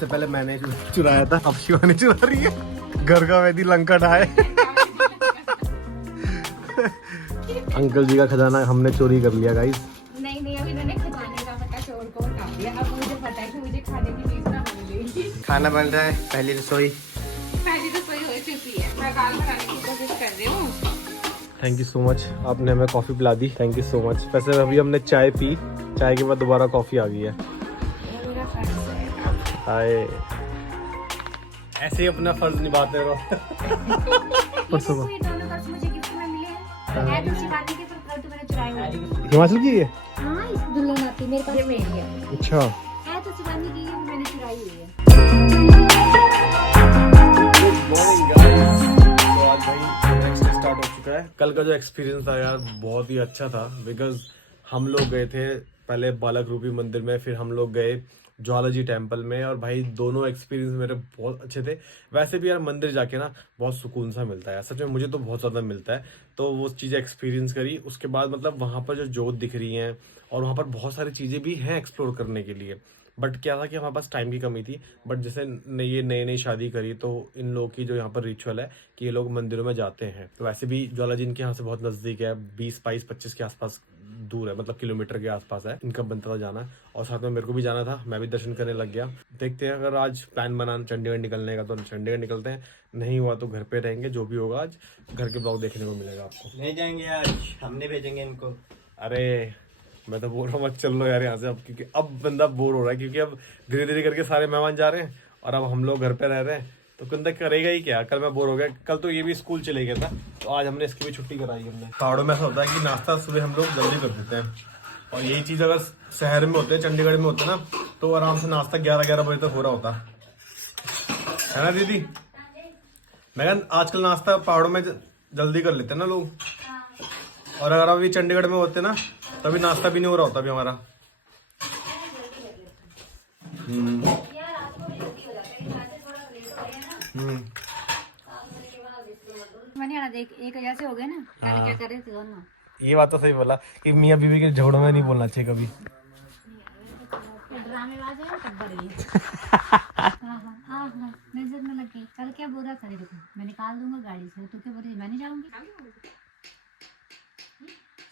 इससे पहले मैंने चुराया था, अब शिवानी चुरा रही है। घर का वैदी लंका ढाए। अंकल जी का खजाना हमने चोरी कर लिया गाइस। नहीं अभी मैंने खजाने का पता चोर को बता दिया। अब मुझे पता है कि मुझे खाने की चीज ना मिलेगी। खाना बन रहा है, पहली रसोई हो चुकी है। मैं दाल बनाने की कोशिश कर रही हूँ। थैंक यू सो मच, आपने हमें कॉफी पिला दी। Thank you so much. वैसे अभी हमने चाय पी, चाय के बाद दोबारा कॉफी आ गई है। मेरा फर्ज है। हाय, ऐसे ही अपना फर्ज निभाते रहो। ये दोनों पर्स मुझे गिफ्ट में मिले हैं। है दूसरी बात है कि तो मैंने चुराए हुए हैं। हिमाचल की है? हाँ, इस दुल्हन आती मेरे पास मेरी है। अच्छा, है तो सुबानी की है, मैंने चुराई हुई है। तो आज भाई नेक्स्ट डे स्टार्ट हो चुका है। कल का जो एक्सपीरियंस था यार बहुत ही अच्छा था, बिकॉज हम लोग गए थे पहले बालक रूपी मंदिर में, फिर हम लोग गए ज्वाला जी टेम्पल में, और भाई दोनों एक्सपीरियंस मेरे बहुत अच्छे थे। वैसे भी यार मंदिर जाके ना बहुत सुकून सा मिलता है, सच में मुझे तो बहुत ज़्यादा मिलता है। तो वो चीज़ें एक्सपीरियंस करी, उसके बाद मतलब वहाँ पर जो जोत दिख रही हैं और वहाँ पर बहुत सारी चीज़ें भी हैं एक्सप्लोर करने के लिए। बट क्या था कि हमारे पास टाइम की कमी थी। बट जैसे ये नई नई शादी करी तो इन लोगों की जो यहाँ पर रिचुअल है कि ये लोग मंदिरों में जाते हैं। तो वैसे भी ज्वाला जी इनके यहाँ से बहुत नज़दीक है, 20-22-25 के आसपास दूर है, मतलब किलोमीटर के आसपास है। इनका बनता था जाना, और साथ में मेरे को भी जाना था, मैं भी दर्शन करने लग गया। देखते हैं, अगर आज प्लान बना चंडीगढ़ निकलने का तो चंडीगढ़ निकलते हैं, नहीं हुआ तो घर पे रहेंगे। जो भी होगा आज घर के ब्लॉग देखने को मिलेगा आपको। नहीं जाएंगे आज, हमने भेजेंगे इनको। अरे मैं तो बोल रहा हूँ मत चल लो यार यहाँ से अब, क्योंकि अब बंदा बोर हो रहा है, क्योंकि अब धीरे धीरे करके सारे मेहमान जा रहे हैं और अब हम लोग घर पे रह रहे हैं, तो बंदा करेगा ही क्या। कल मैं बोर हो गया, कल तो ये भी स्कूल चले गया था, तो आज हमने इसकी भी छुट्टी कराई हमने। पहाड़ों में ऐसा होता है कि नाश्ता सुबह हम लोग जल्दी कर देते हैं, और यही चीज़ अगर शहर में होते हैं, चंडीगढ़ में होते हैं ना, तो आराम से नाश्ता 11-11 बजे तक हो रहा होता है ना दीदी। मैं आजकल नाश्ता पहाड़ों में जल्दी कर लेते हैं ना लोग, और अगर अभी चंडीगढ़ में होते ना तभी नाश्ता भी नहीं हो रहा होता अभी हमारा। देख एक जैसे हो गए ना, क्या कर रहे थे दोनों। ये बात तो सही बोला कि मियाँ बीवी के झगड़ों में नहीं बोलना चाहिए कभी। ड्रामेबाज है तब बढ़ गई। हाँ, नजर में लग गई। कल क्या बोला था देखो, मैं निकाल दूंगा गाड़ी से, तो क्या बोल रही मैं नहीं जाऊंगी।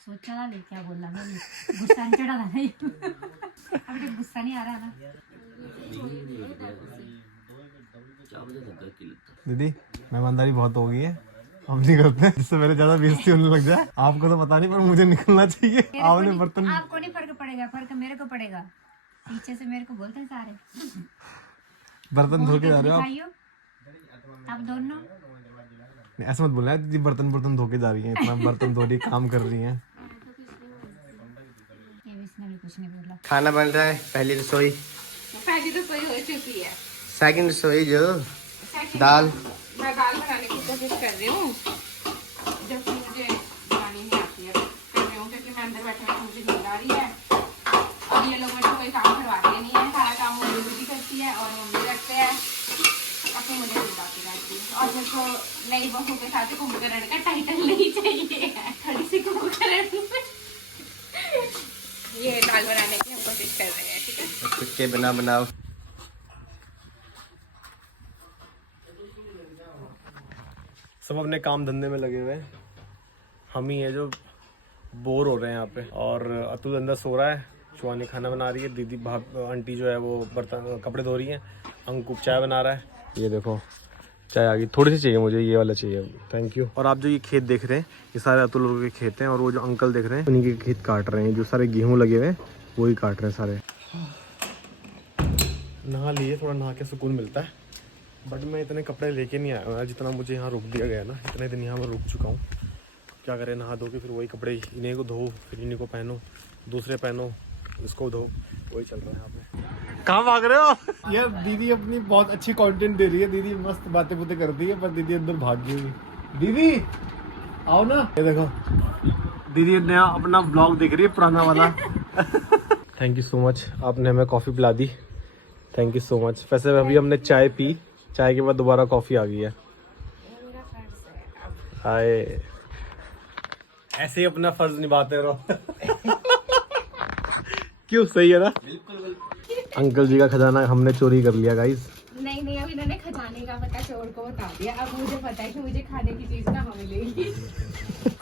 सोचा ले क्या बोल रहा, मैं गुस्सा नहीं चढ़ा था नहीं। अभी तो गुस्सा नहीं आ रहा ना। दीदी मेहमानदारी बहुत हो गई है, हम नहीं करते, जिससे मेरे ज्यादा बेइज्जती होने लग जाए। आपको तो पता नहीं पर मुझे निकलना चाहिए। आपने बर्तन, आपको नहीं फर्क पड़ेगा, फर्क मेरे को पड़ेगा। पीछे से मेरे को बोलते हैं सारे बर्तन धो के जा रहे हो आप दोनों। ऐसा मत बोलना दीदी, बर्तन धो के जा रही हैं, इतना बर्तन धो रही, काम कर रही हैं। इसने भी कुछ नहीं बोला। खाना बन रहा है, पहली रसोई हो चुकी है। सेकंड रसोई जो दाल। मैं दाल बनाने की कोशिश कर रही हूँ, जबकि मुझे बनानी नहीं आती है। कर रही हूँ क्योंकि मैं अंदर बैठे मुझे नींद आ रही है। अब ये लोग मुझे कोई काम करवाते नहीं है, सारा काम मम्मी भी करती है और मम्मी रखते हैं, अपनी मुझे नींद आती रहती है। और मेरे को नई बहू के साथ कुंभकर्ण का टाइटल नहीं चाहिए, थोड़ी सी कुंभकर्ण। ये दाल बनाने की हम कोशिश कर रहे हैं, ठीक है। कुछ के बना बनाओ। सब अपने काम धंधे में लगे हुए हैं, हम ही हैं जो बोर हो रहे हैं यहाँ पे। और अतुल अंदर सो रहा है, शिवानी खाना बना रही है, दीदी आंटी जो है वो बर्तन कपड़े धो रही हैं, अंकु चाय बना रहा है। ये देखो चाय आ गई, थोड़ी सी चाहिए मुझे, ये वाला चाहिए, थैंक यू। और आप जो ये खेत देख रहे हैं ये सारे अतुल लोगों के खेत हैं, और वो जो अंकल देख रहे हैं उन्हीं के खेत काट रहे हैं, जो सारे गेहूँ लगे हुए हैं वही काट रहे हैं सारे। नहा लिए, थोड़ा नहा के सुकून मिलता है, बट मैं इतने कपड़े लेके नहीं आया जितना मुझे यहाँ रुक दिया गया ना। इतने दिन यहाँ मैं रुक चुका हूँ, क्या करें, नहा धो के फिर वही कपड़े, इन्हीं को धो फिर इन्हीं को पहनो, दूसरे पहनो, इसको धो, वही चल रहा है यहाँ पे। कहाँ भाग रहे हो यार? दीदी अपनी बहुत अच्छी कंटेंट दे रही है, दीदी मस्त बातें करती है, पर दीदी अंदर भाग गई। दीदी आओ ना, ये देखो दीदी नया अपना ब्लॉग देख रही है पुराना वाला। थैंक यू सो मच, आपने हमें कॉफ़ी पिला दी, थैंक यू सो मच। वैसे अभी हमने चाय पी, चाय के बाद दोबारा कॉफ़ी आ गई है। हाय, ऐसे ही अपना फर्ज निभाते रहो। क्यों, सही है ना? बिल्कुल। अंकल जी का खजाना हमने चोरी कर लिया गाइस। नहीं नहीं, अब इन्होंने खजाने का पता चोर को बता दिया। अब मुझे पता है कि मुझे खाने की चीज कहाँ मिलेगी।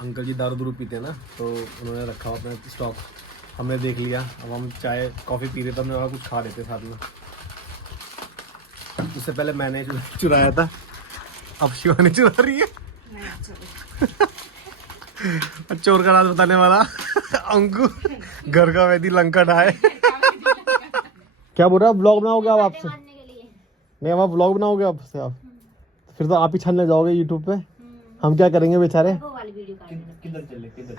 अंकल जी दारू पीते हैं ना, तो उन्होंने रखा हुआ अपना स्टॉक, हमने देख लिया। अब हम चाय कॉफी पी रहे थे, हमने वहाँ कुछ खा रहे थे साथ में। उससे पहले मैंने चुराया था, अब शिवानी चुरा रही है। चोर का राज बताने वाला अंकु, घर का वैदी लंका ढाए। क्या बोल रहा है, ब्लॉग बनाओगे आप आपसे? नहीं, अब आप ब्लॉग बनाओगे आपसे आप, फिर तो आप ही छानने जाओगे यूट्यूब पे, हम क्या करेंगे बेचारे। किधर चले किधर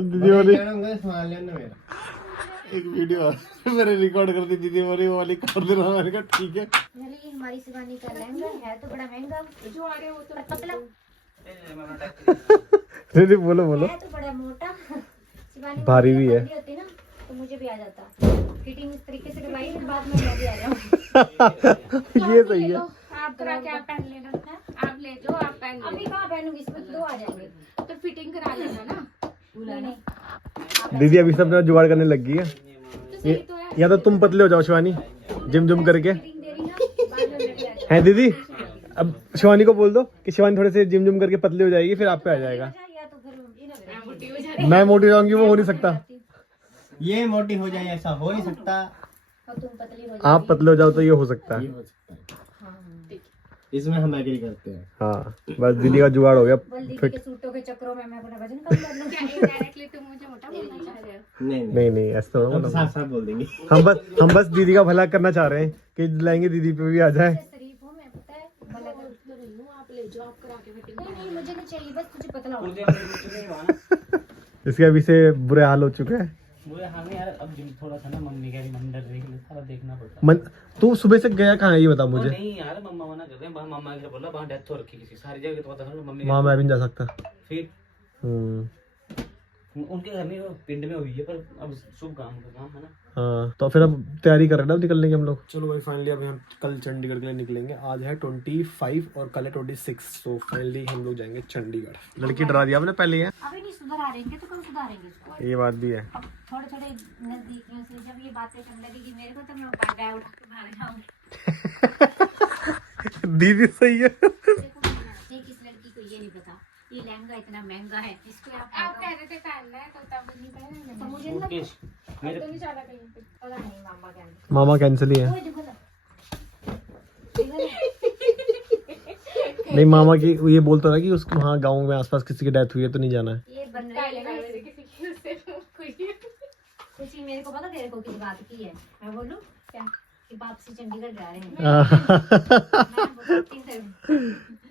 दीदी बोली सामान लेना मेरा। एक वीडियो मैंने रिकॉर्ड कर दी, दीदी बोली वो वाली कर देना। मैंने कहा ठीक है। ये हमारी शिवानी का लहंगा है तो बड़ा महंगा, जो आ रहे हो तो पतला दीदी बोलो बोलो। है तो बड़ा मोटा। शिवानी भारी भी है। होती ना तो मुझे भी आ जाता। फिटिंग इस तरीके से करवाई फिर बाद में मैं भी आ जाऊँ। ये सही है। आप क्या पहन लेना है, आप ले जाओ, आप पहन अभी कहाँ पहनूंगी, इसमें तो 2 आ जाएंगे। तो फिटिंग करा लेना ना। नहीं दीदी अभी सब जुगाड़ करने लग गई है। तो सही तो है। या तो तुम पतले हो जाओ शिवानी, जिम करके। फिटिंग दे रही ना बाद में मैं भी आ जाऊँ। है दीदी, अब शिवानी को बोल दो कि शिवानी थोड़े से जिम करके पतली हो जाएगी, फिर आप पे आ जाएगा। या तो फिर मैं बुढ़ी हो जा मैं मोटी जाऊंगी, वो हो नहीं सकता। ये मोटी हो जाए ऐसा हो नहीं सकता। और तुम पतली हो आप पतले हो जाओ तो ये हो सकता है। इसमें हम एग्री करते हैं। हाँ, बस दीदी का जुगाड़ हो गया बल्दी फिट। के सूटों के चक्करों में मैं अपना वजन कम कर लूं। क्या इनडायरेक्टली तुम मुझे मोटा बोलना चाह रहे हो? नहीं नहीं ऐसा थोड़ा हम मतलब। साफ साफ बोल देंगे। हम बस दीदी का भला करना चाह रहे हैं कि लाएंगे दीदी पे भी आ जाए। शरीफ हूँ मैं, पता है भला कर। आप ले जाओ, आप करा के फिटिंग। नहीं मुझे नहीं चाहिए, बस मुझे पतला हो। इसके अभी से बुरे हाल हो चुके हैं। बुरे हाल में यार, अब जिम थोड़ा सा ना मम्मी कह रही मंदिर देख ले, सारा देखना पड़ता है। तू सुबह से गया कहाँ है ये बता वो मुझे। नहीं यार, मम्मा मना कर रहे हैं, मम्मा के बोला वहाँ डेथ हो रखी किसी, सारी जगह तो पता है मम्मी वहाँ मैं भी नहीं जा सकता। फिर हम्म, उनके घर में वो पिंड में हुई है, पर अब शुभ काम का काम है ना। हाँ तो फिर अब तैयारी कर रहे हैं ना निकलने की हम लोग। चलो भाई फाइनली अभी हम कल चंडीगढ़ के लिए निकलेंगे। आज है 25 और कल है 26, तो फाइनली हम लोग जाएंगे चंडीगढ़। लड़की डरा दिया आपने पहले है। अभी नहीं सुधारेंगे तो कब सुधारेंगे इसको। ये बात भी है। अब थोड़े थोड़े नजदीकियों से जब ये बातें करने लगेगी मेरे को, तो मैं बैग उठा के भाग जाऊंगी। दीदी सही है। देखो ये किस लड़की को ये नहीं पता ये लहंगा इतना महंगा है, इसको आप कह रहे थे पहनना है तो तब नहीं पहना। तो मुझे नहीं लगता। मुकेश, मेरे तो नहीं चला कहीं पे। पता नहीं मामा क्या है। मामा कैंसिल ही है। ओए देखो ना। नहीं मामा की ये बोलता था कि उसको वहाँ गाँव में आसपास किसी की डेथ हुई है तो नहीं जाना है। ये बन रही है ना किसी की उससे खुशी। खुशी मेरे को पता तेरे को किस बात की है, मैं बोलूं क्या कि वापसी चंडीगढ़ जा रहे हैं। मैं बताती हूँ।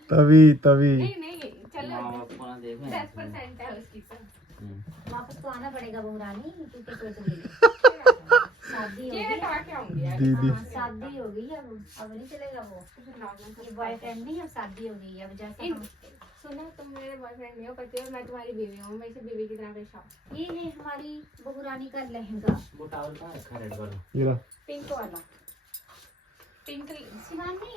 तभी नहीं नहीं, चलो माँ बाप को ना देखना 10% है उसकी सब। वापस तो आना पड़ेगा बहू रानी, क्योंकि सोच रही शादी हो ये गई। हटा के आऊंगी यार। दीदी हाँ, शादी हो गई अब नहीं चलेगा वो। ये बॉयफ्रेंड नहीं, अब शादी हो गई अब जैसे हम। सुनो, तुम मेरे बॉयफ्रेंड नहीं हो, पति हो, मैं तुम्हारी बीवी हूँ। मैं इसे बीवी की तरह पेश आऊँ। ये है हमारी बहू रानी का लहंगा। वो टावल कहाँ रखा रेड वाला? ये रहा। पिंक वाला, पिंक। शिवानी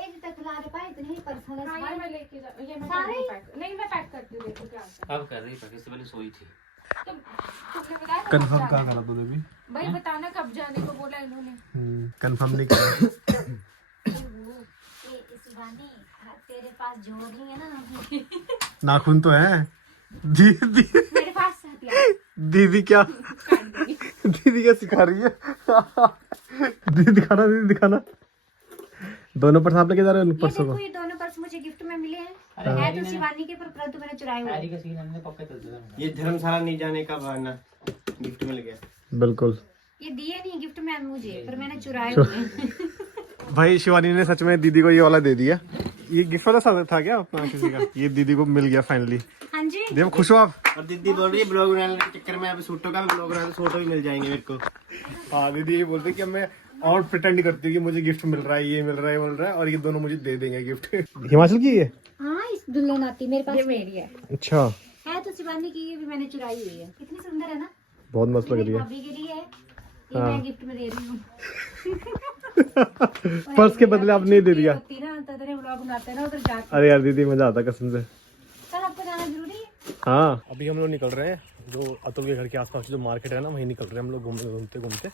एक तक ला रहे पाए इतने ही पर्सनल हाँ ये मैं लेके जा, ये मैं सारे? पैक नहीं, मैं पैक करती हूँ। देखो क्या होता अब कर रही है, इससे पहले सोई थी। है। तुमने बताया था कंफर्म कब कहाँ जाना करा तूने भी? है? भाई बताना कब जाने को बोला इन्होंने। कंफर्म नहीं करा। ये शिवानी तेरे पास जोर नहीं है ना। नाखून तो है। दीदी मेरे पास हथियार दीदी क्या काट देगी। दीदी क्या सिखा रही है। दीदी दिखाना। दोनों पर्स आप लेके जा रहे हो? ये पर्सों को देखो, ये दोनों पर्स मुझे गिफ्ट में मिले हैं। अरे है हैरी तो ने- शिवानी के, पर परंतु मैंने चुराए हुए हैरी हैं। का सीन हमने पक्का चल चला। ये धर्मशाला नहीं जाने का बहाना गिफ्ट मिल गया। बिल्कुल। ये दिए नहीं गिफ्ट में मुझे, पर मैंने चुराए हुए हैं। भाई शिवानी ने सच में दीदी को ये वाला दे दिया। ये गिफ्ट वाला साथ था क्या अपना किसी का? ये दीदी को मिल गया फाइनली। हाँ जी। देखो खुश हो आप? और दीदी बोल रही है ब्लॉग बनाने के चक्कर में अब सूटों का भी ब्लॉग बनाने, सूटो भी मिल जाएंगे मेरे को। हाँ दीदी ये बोलते कि मैं और प्रिटेंड करती हूँ कि मुझे गिफ्ट मिल रहा है, ये मिल रहा है और ये दोनों मुझे दे देंगे गिफ्ट। हिमाचल की है? हाँ इस दुल्हन आती मेरे पास। ये मेरी है। अच्छा, है तो शिवानी की, ये भी मैंने चुराई हुई है। कितनी सुंदर है ना। बहुत मस्त लग रही मेरी है। भाभी के लिए है, ये मैं गिफ्ट में दे रही हूँ। पर्स के बदले आपने दे दिया। होती ना तो तेरे व्लॉग बनाते ना उधर जाके। अरे यार दीदी मजा आता कसम से। कल आपको जाना जरूरी है। हाँ अभी हम लोग निकल रहे हैं जो अतुल के घर के आसपास जो मार्केट है ना, वहीं निकल रहे हैं हम लोग घूमते घूमते,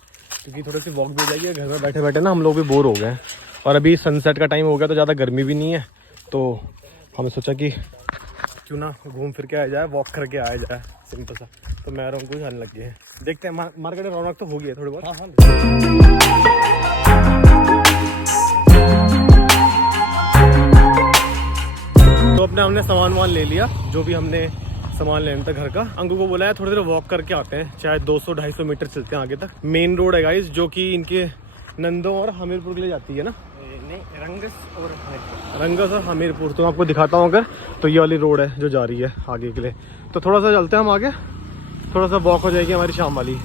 क्योंकि थोड़ी सी वॉक भी हो जाएगी। घर में बैठे बैठे ना हम लोग भी बोर हो गए हैं, और अभी सनसेट का टाइम हो गया तो ज़्यादा गर्मी भी नहीं है, तो हमने सोचा कि क्यों ना घूम फिर के आया जाए, वॉक करके आया जाए, सिंपल सा। तो मैं और उनको जाने लग गए हैं, देखते हैं। मार्केट में रौनक तो होगी है थोड़ी बहुत। तो अपने हमने सामान ले लिया, जो भी हमने सामान लेना था घर का। अंकु को बोला है थोड़ी देर वॉक करके आते हैं, चाहे 200-250 मीटर चलते हैं आगे तक। मेन रोड है गाइस, जो कि इनके नंदो और हमीरपुर के लिए जाती है ना, रंगस और हमीरपुर। तो आपको दिखाता हूँ अगर, तो ये वाली रोड है जो जा रही है आगे के लिए। तो थोड़ा सा चलते हैं हम आगे, थोड़ा सा वॉक हो जाएगी हमारी शाम वाली।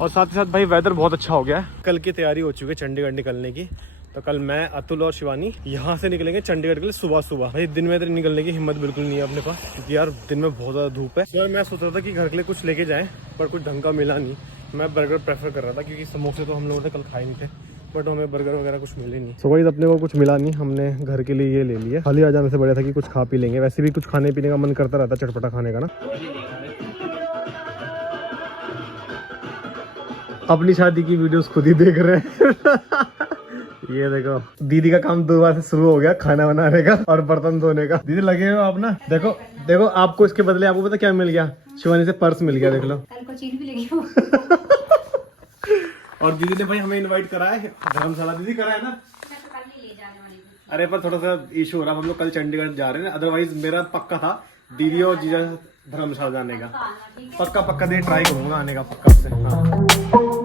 और साथ ही साथ भाई वेदर बहुत अच्छा हो गया है। कल की तैयारी हो चुकी है चंडीगढ़ निकलने की। तो कल मैं, अतुल और शिवानी यहाँ से निकलेंगे चंडीगढ़ के लिए सुबह सुबह। भाई दिन में तो निकलने की हिम्मत बिल्कुल नहीं है अपने पास, क्योंकि यार दिन में बहुत ज़्यादा धूप है। यार मैं सोच रहा था कि घर के लिए कुछ लेके जाएं, पर कुछ ढंग का मिला नहीं। मैं बर्गर प्रेफर कर रहा था, क्योंकि समोसे तो हम लोगों ने कल खाए नहीं थे, बट हमें बर्गर वगैरह कुछ मिले नहीं। सो गाइस अपने को कुछ मिला नहीं, हमने घर के लिए ये ले लिया। खाली आ जाने से बढ़िया था कि कुछ खा पी लेंगे। वैसे भी कुछ खाने पीने का मन करता रहता, चटपटा खाने का ना। अपनी शादी की वीडियोस खुद ही देख रहे हैं। ये देखो दीदी का काम दोबारा से शुरू हो गया, खाना बनाने का और बर्तन धोने का। दीदी लगे हो आप ना, देखो देखो आपको इसके बदले आपको पता क्या मिल गया, शिवानी से पर्स मिल गया, देख लो। कल को चीज भी लगी वो। और दीदी ने भाई हमें इनवाइट करा है धर्मशाला। दीदी करा है ना? मैं तो कल नहीं ले जाने वाली थी। अरे पर थोड़ा सा इशू हो रहा, हम लोग कल चंडीगढ़ जा रहे हैं, अदरवाइज मेरा पक्का था दीदी और जीजा धर्मशाला जाने का। पक्का दे ट्राई करूंगा आने का पक्का से। हाँ